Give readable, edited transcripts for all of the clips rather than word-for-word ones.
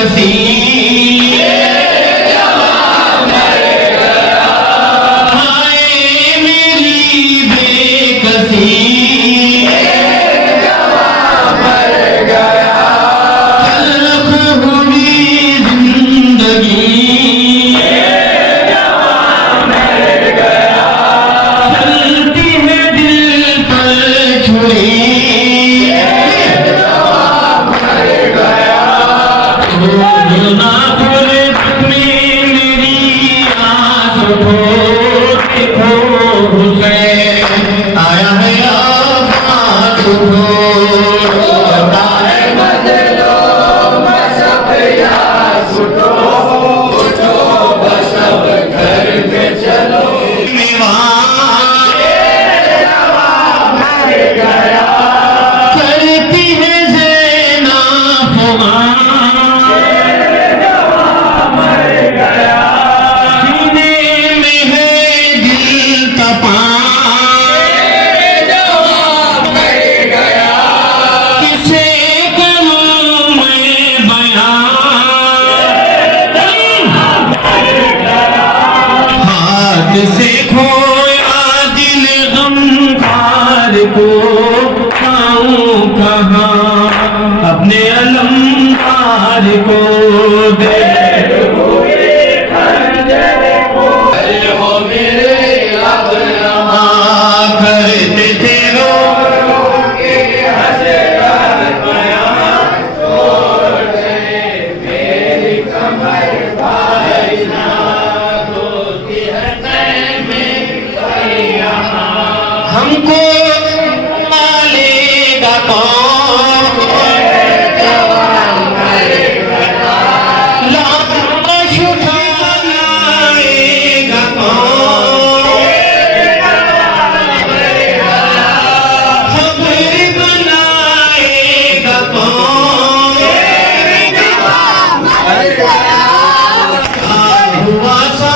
बेकसी हाय मेरी बेकसी तल्ख हुई जिंदगी चलती है दिल पर छुरी ना बोले में मेरी आस हो देखो हुसैन आया है आबाद हो होता है बदलो मसब यास उठो उठो बस अब घर पे चलो करती है ज़ैना फुमा से खोया दिल गमखार को पाऊं कहाँ अपने अलमदार को दे हो मेरे अब करते थे हमको मालेगा कौन लाश उठाएगा कौन खबर बनाएगा कौन हुआ सा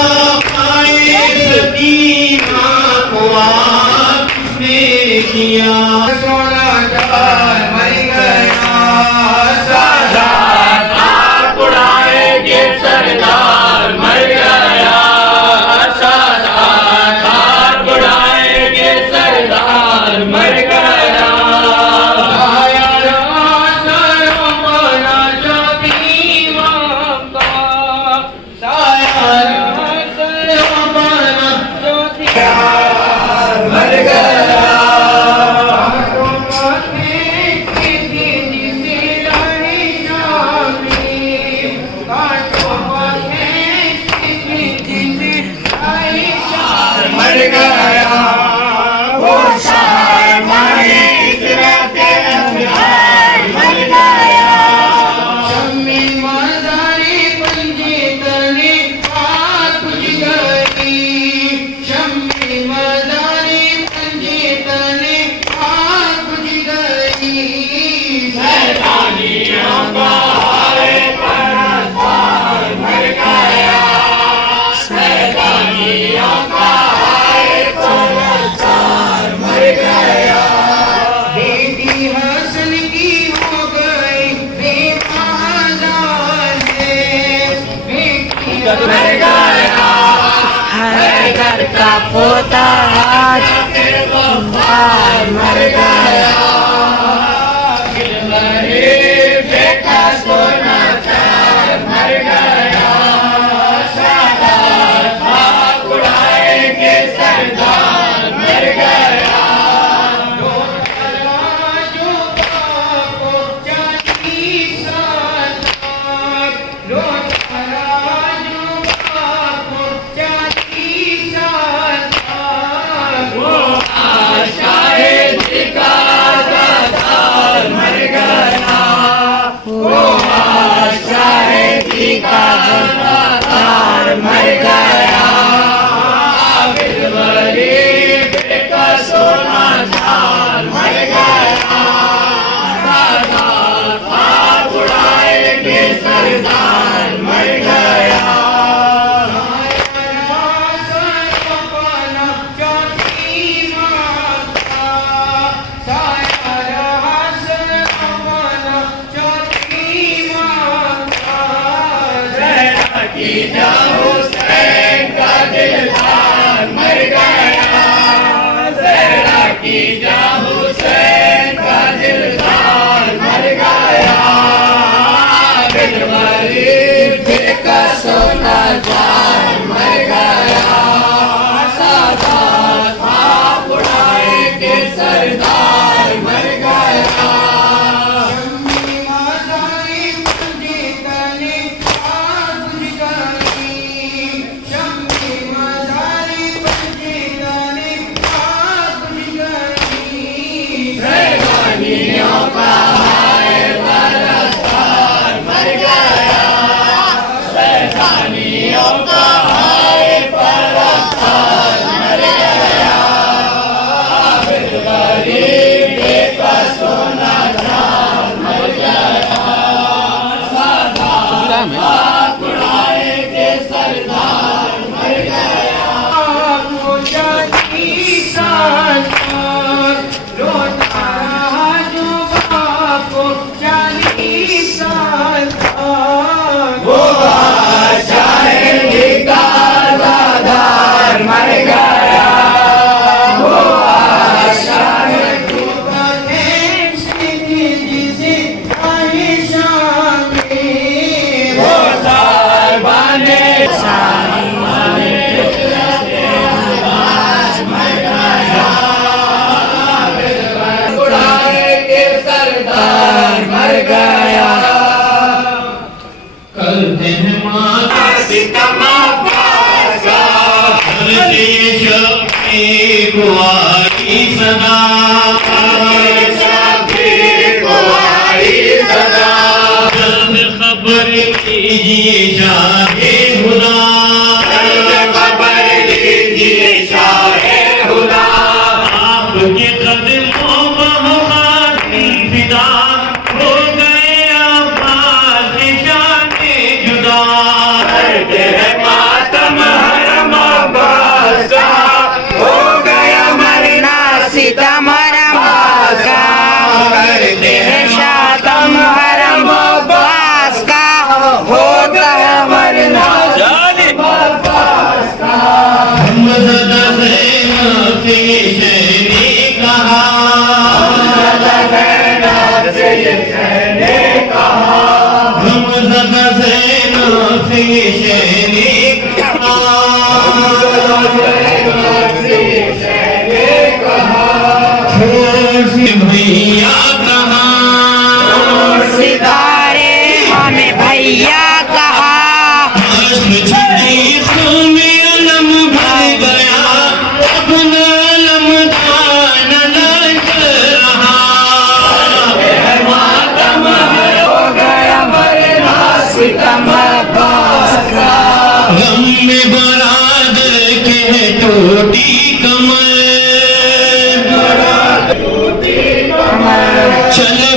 आए सकीना को किया सोना चार मर गया सादात आप उड़ाएंगे सरदार मर गया सादात आप उड़ाएंगे सरदार मर गया आया रासरमाना जबीवां का साया रासरमाना जबीवां मर गया मर गया वो शार मारे इतराते अंधार मर गया शम्मी मज़ारी पंजे तले आग बुझ गई शम्मी मज़ारी पंजे तले आग बुझ गई सैतानियों का हाय परस्तार मर गया सैतानियों का मर गया बेटी हसन की हो गई बेमाज़ार है बेटी मर गया हैदर का पोता आज मर गया बेटा सोना चार मर गया सादात आप उड़ाएंगे सरदार मर गया शायद का की जा हुसैन का दिलदार मर गया, जहरा की जा हुसैन का दिलदार मर गया, बिलवरीद का सोना जान मर गया, सादात आप उड़ाए के सरदार मर गया। खबर लीजिए शाहे हुदा, खबर लीजिए शाहे हुदा, आपके कदमों पर फिदा हो गए अब्बास की शाने जुदा। मातम हरम अब्बास का हो गया मरना सितम हरम अब्बास का, करते हैं शातम हरम अब्बास का, होता है मरना जालिम अब्बास का। हम ज़दा ज़ैनब से ये शहरी कहा, हम ज़दा ज़ैनब से ये शहरी कहा, छोड़ से भैया कहा, सितारे हमें भैया कहा, में अलम भर गया, अपना अलम दान लग रहा। मातम हो गया मरना सितम अब्बास का, गम में बरादर के टूटी कमर, चले